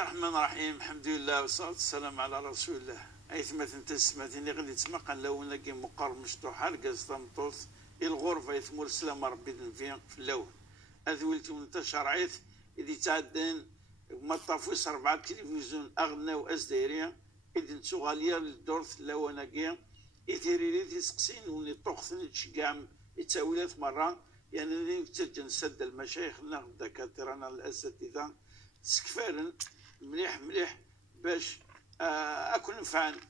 الله الرحمن الرحيم. الحمد لله والصلاة والسلام على رسول الله. أيثما تنتسمتني غادي تسمق لو نلاقي مقر مشطوح القاز طمطوط الغرفة يثمر السلام ربي في اللون هذا ولتي منتشر عيث إذا تعدين ما طافوس 4 تلفزيون أغنى وأزديريا إذا نسو غالية للدورث اللون كيا إثيريري تسقسين وني طوخثني تشقام يتساولات مرة يعني تسجل نسد المشايخ الدكاترة الأساتذة سكفارن مليح مليح باش اكون نفعن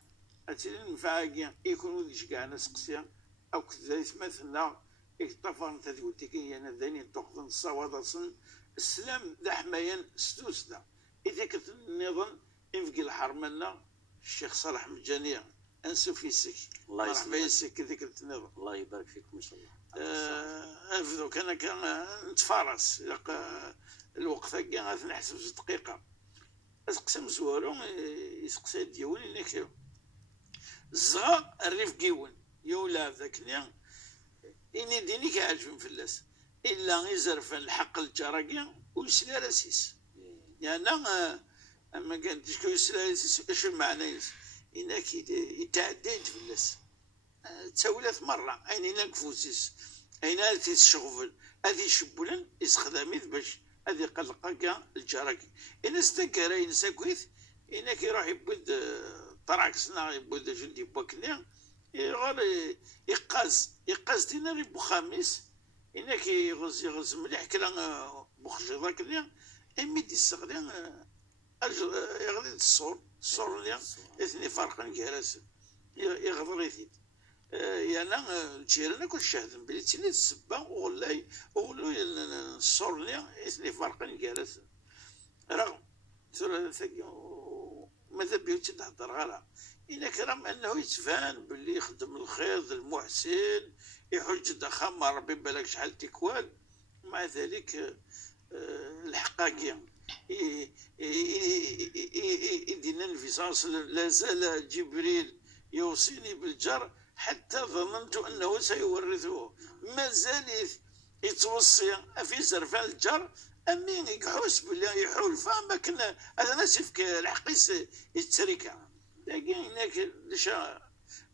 اتلين نفعاكيا يكون ودي شكاع ناس قسيا او كذا مثلنا اكتفرن تدولتي كي انا ذاني تاخذ الصواد صن السلام ذا حمايا ستوس ذا اذا كنت النظام يفقي الحرمنا الشيخ صالح مجانية انسو في سك الله مرحبا يسك ذيك النظام الله يبارك فيكم ان شاء الله. افذو كان نتفارس الوقفه كاع نحسب 6 دقيقه اسقسم زوارو يسقسي ديون اللي كيو الزغا الريف كيون يولا ذاك نيا اني ديني كعجبهم فلاس الا يزرف الحق الجراكيا ويسلا راسيس يعني اما كانت كي يسلا راسيس اش المعنى انك يتعديت فلاس تسولات مره اين نكفوسيس اين تيشغفل هذه شبولن يستخدميت باش هذه قلقه كاع الجراكي إن استكر ينسكويث إنك يروح يبود طراكسنا يبود جلدي بوكنيا يغير يقاز دينار بو خامس إنك يغز مليح كلا بوخجي كنيا إميدي الصغرين يغدي الصور ليا اثني فرقا كهرس يغضر يثيد يعني تشيرنا كل شهد بلي تسني السبا وغلاي وغلو الصور ليا اثني فرقا كهرس رغم ماذا بيوتي تهضر غيرها إلا كرم أنه يتفان باللي يخدم الخير المحسن يحج ضخام ربي بالك شحال تكوال مع ذلك الحقاقية يدينا النبي صلى الله عليه وسلم لا زال جبريل يوصيني بالجر حتى ظننت أنه سيورثه ما زال يتوصي في زرفان الجر أمين يحوس باللي يحول فما كنا هذا ناس يفك الحقيس يتركها لكن هناك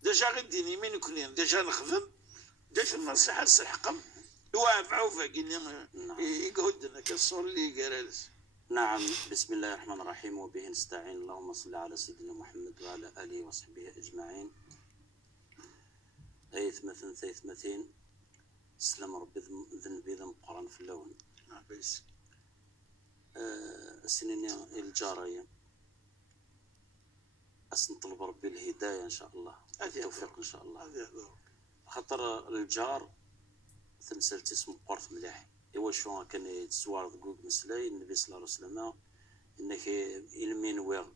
ديجا غديني من كلين ديجا نخدم ديجا النصيحة السحقم يوعف عوفا كنا يقعدنا كالصور اللي قالس. نعم. بسم الله الرحمن الرحيم وبه نستعين. اللهم صل على سيدنا محمد وعلى آله وصحبه أجمعين. أيث مثين سلام ربي ذنبي ذنب قران في اللون. بس السنين الجارية أسنطلب ربي الهداية إن شاء الله التوفيق إن شاء الله. خاطر الجار تمثلت اسمه قرث مليح إوا شو كان يتسوار ذقوق مسلاي النبي صلى الله عليه وسلم إنك إلمين ويغ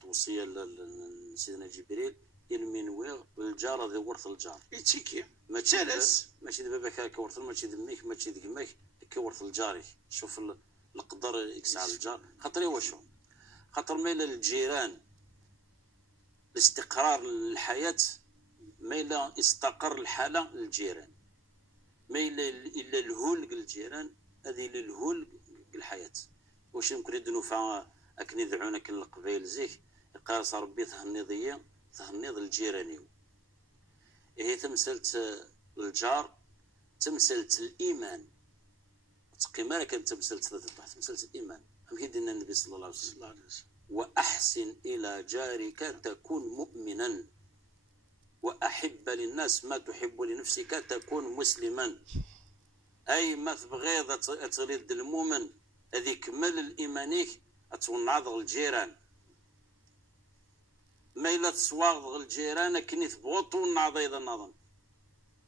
توصية لسيدنا جبريل إلمين ويغ الجار هذا ورث الجار يتشيكي ما تجلس ماشي دابا كورث ماشي دميك ماشي دقميك كورث الجاري. شوف القدر يكسع الجار خاطر هو شو خاطر ميل الجيران الاستقرار الحياة ميل استقر الحالة للجيران ميل إلا الهول الجيران هذه للهول الحياة واش يمكن يدنو فيها أكن يدعونك القبائل زيك يقارص ربي تهنيضية تهنيض الجيراني هي تمثلت الجار تمثلت الإيمان تقيمة كانت تمثلت تمثلت الإيمان أم كيدنا النبي صلى الله عليه وسلم وأحسن إلى جارك تكون مؤمنا وأحب للناس ما تحب لنفسك تكون مسلما. أي ما تبغيض تغريد المؤمن هذيك مل الإيمانيك أتونعض الجيران ما إلا تصواغ الجيران كني تبغوط ونعض أيضا نظن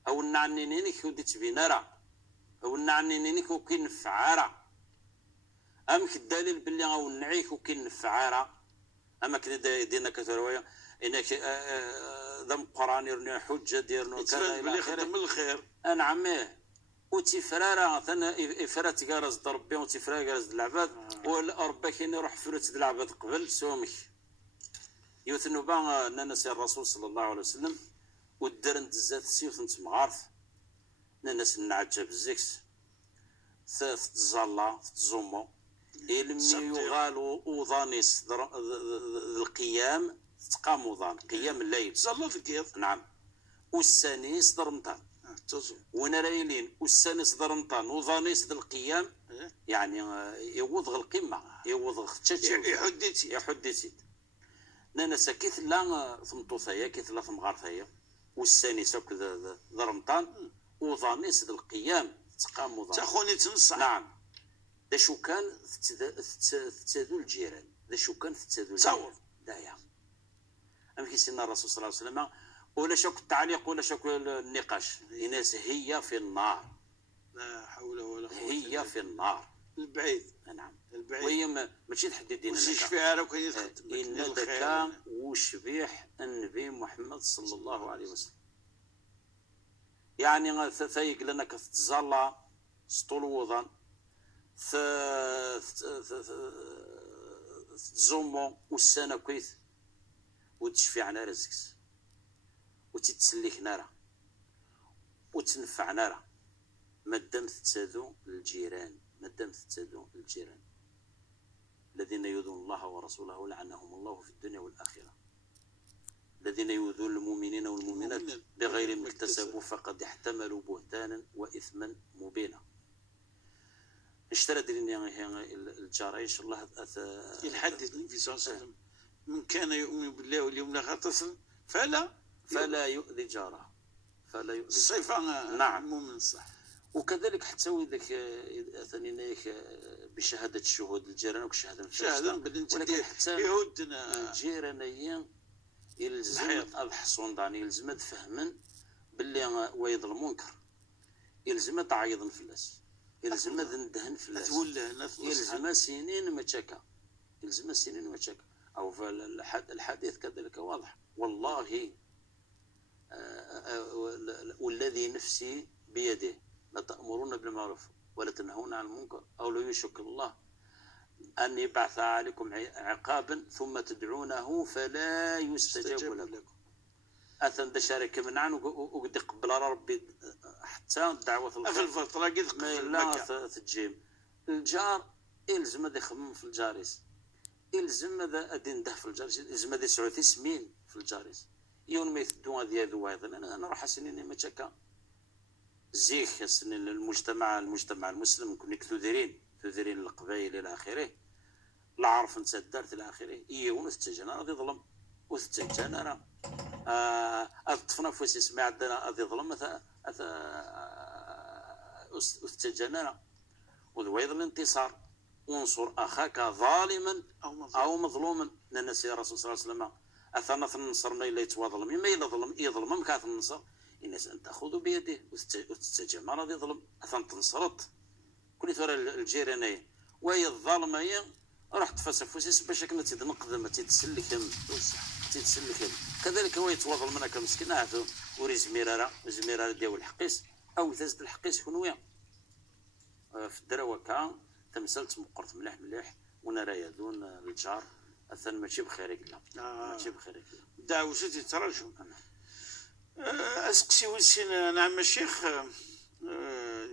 أو النعنينينيك ودي تبينارا أو النعنينينيك وكي نفعارا أم كالدليل باللي أو النعيك وكي نفعارا أما كنا دينا كتروية إنك ذم قران يرني حجة ديرنو كذا إلى آخره من الخير أنا عميه وتفرارا ثنا إفرات جارز ضربي وتفرار جارز العباد والأربع كين يروح فرت العباد قبل سومك يوثنو بان نانس الرسول صلى الله عليه وسلم ودرن تزات سيوث نت مغارث نانس النعجة بزيكس تزالا تزومو إلمي يغال وظانيس القيام تقام وظان قيام الليل زلط الكيض. نعم. والسانيس ضرمطان وانا رايلين والسانيس ضرمطان وظانيس القيام يعني يوضغ القمة يوضغ يحديتي نانا ساكيت لا ثمطوثايا كيت لا ثمغارثايا والسانيس ضرمطان وظانيس القيام تقام وظان تاخوني تنصح. نعم. ذا شو كان تتسادو الجيران ذا شو كان تتسادو تصور دايا أم كيسينا الرسول صلى الله عليه وسلم ولا شك التعليق ولا شك النقاش الناس هي في النار. لا حول ولا قوة هي في النار البعيد. نعم البعيد وهي ماشي تحددين وش فيها راه كاين يخدم إن ذاك وشبيح النبي محمد صلى الله عليه وسلم يعني ثايق لنا كتزالا سطول وضن تزومو والسنة كويس وتشفي على رزقس وتتسليك نارا وتنفع نارا مادام تتسادو الجيران الذين يؤذون الله ورسوله لعنهم الله في الدنيا والآخرة الذين يؤذون المؤمنين والمؤمنات بغير ما اكتسبوا فقد احتملوا بهتانا وإثما مبينا. اشترى ديني الجار ان شاء الله يحدث النبي صلى الله عليه وسلم من كان يؤمن بالله واليوم الاخر فلا يؤذي جاره فلا يؤذي الصفه. نعم مؤمن صح. وكذلك حتى ذاك ثاني بشهاده الشهود الجيران وكشهاده ولكن حتى يهودنا الجيرانيين يلزم الحصون داني يلزم تفهمن باللي وايض المنكر يلزم تعيض في الناس يلزم ندهن في الناس يلزم سنين متشكا او في الحديث كذلك واضح والله والذي نفسي بيده لتأمرون بالمعروف ولا تنهون عن المنكر او لا يشك الله أن يبعث عليكم عقابا ثم تدعونه فلا يستجاب لكم. أثن دشارك من عنه وقد يقبل ربي حتى دعوة الخير. في الفترة قد لا تجيم الجار يلزم هذا يخمم في الجاريس يلزم هذا أدين ده في الجاريس يلزم هذا يسعود سمين في الجاريس يوم ما يثدون هذه ذو أيضا أنا راح أسنين ما تشكا زيخ السنين المجتمع المسلم كنا كثيرين القبائل الى اخره لا عرف نسدرت الى اخره ونستجنا غادي يظلم وستجنا الطفنا فوس يسمع عندنا غادي يظلم استجنا وذويض الانتصار وانصر اخاك ظالما او مظلوما لان سي الرسول صلى الله عليه وسلم اثنى النصر ما الا يتظلم ما الا ظلم يظلم كاث النصر الناس ان تاخذ بيده وتستجمع غادي يظلم اثنى تنصرت كل ثورة الجيرانية وهي الظالمة راح تفسفوسيس باش كنا تنقدم تتسلكهم كذلك هو يتواضل منك مسكين هذا وري زميرارة ديال الحقيس او تزد الحقيس كنويا في الدراوة كان تمثلت مقرت مليح وانا يدون الجار اثن ماشي بخيرك لا دعوتي تراجم اسقسي وسين نعم الشيخ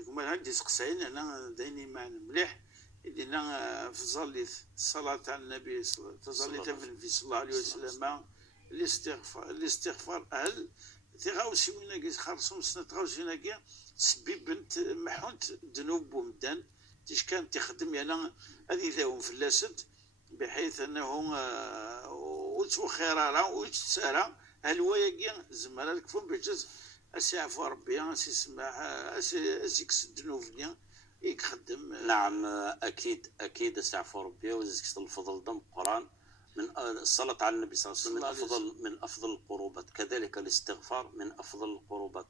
كما عندي سقسين انا دايني معنا مليح اللي انا في ظل الصلاه على النبي تظليت في صلى الله عليه وسلم الاستغفار هل تغاوسي وين خرصهم سنه تغاوسينا كي سبب بنت محونت ذنوب ومدان تيش كان تخدم انا هذه ذاهم في الاسد بحيث انه وتوخيرا وتسارا هل هو يجي زمالا كفون بجز اسيعفو ربي اسيسمع اسيكس الذنوب يخدم. نعم اكيد اسيعفو ربي وزكس الفضل دم القران من الصلاة على النبي صلى الله عليه وسلم من افضل القربات كذلك الاستغفار من افضل القربات.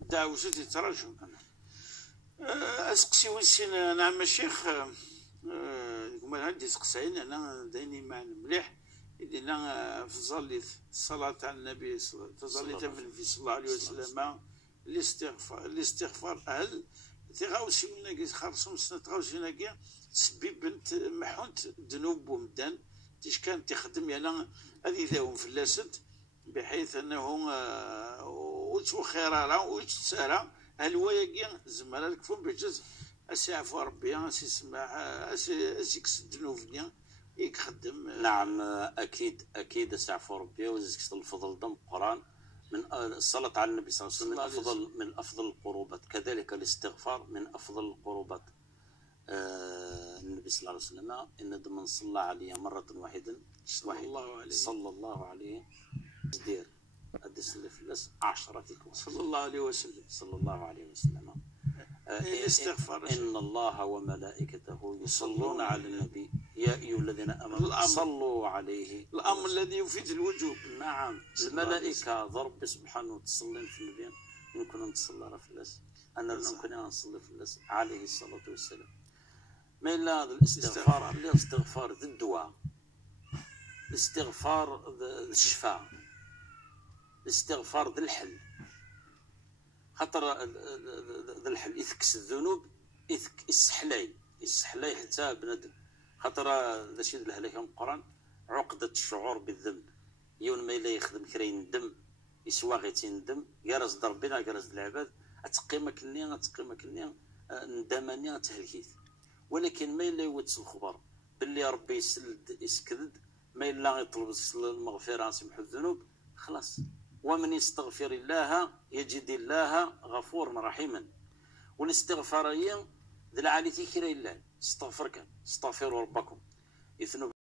دعوتي ترجم اسقسي وسين نعم الشيخ كما عندي سقسين انا دايني معنا مليح اللي انا في ظل الصلاة على النبي تظليت في صلى الله عليه وسلم الاستغفار هل تغاوسي وين خرصهم سنه تغاوسينا كي سبب بنت محونت ذنوب ومدان تيش كان تخدم انا هذه ذاهم في الاسد بحيث انه وتوخيرا وتسارا الوايا زمرا لك فم بجز اسعفو ربي اسي سماح اسي كسد نوفنيا يخدم. نعم اكيد اسعفو ربي وزيك الفضل دم القران من الصلاة على النبي صلى الله عليه وسلم من افضل القربات، كذلك الاستغفار من افضل القربات. النبي صلى الله عليه وسلم ان من صلى علي مرة واحدة صلى الله عليه دير أدس اللي فلس 10 صلى الله عليه وسلم. صلى الله عليه وسلم. الاستغفار إن الله وملائكته يصلون على النبي يا أيها الذين آمنوا صلوا عليه. الأمر الذي يفيد الوجوب. نعم الملائكة ضرب سبحانه تصلين في النبي نكون نتصلى في الناس أنا نكون نصلي في الناس عليه الصلاة والسلام. ما إلا هذا الاستغفار ذي الدواء، الاستغفار ذي الشفاء، الاستغفار ذي الحل. خاطر ذي الحل يثكس الذنوب يسحلاي حتى بنادم. خاطر ذا شي الهلاك القرآن عقدة الشعور بالذنب يوم ما إلا يخدم كرا يندم يسوى غير تندم يرز ربنا يرز العباد أتقيمك النية ندمانيا تهلكيت. ولكن ما إلا يوتس الخبر باللي ربي يسكدد ما إلا يطلب المغفرة سمح الذنوب خلاص. ومن يستغفر الله يجد الله غفورا رحيما. والاستغفارية ذي العالي كرا الله استغفروا ربكم يثنوا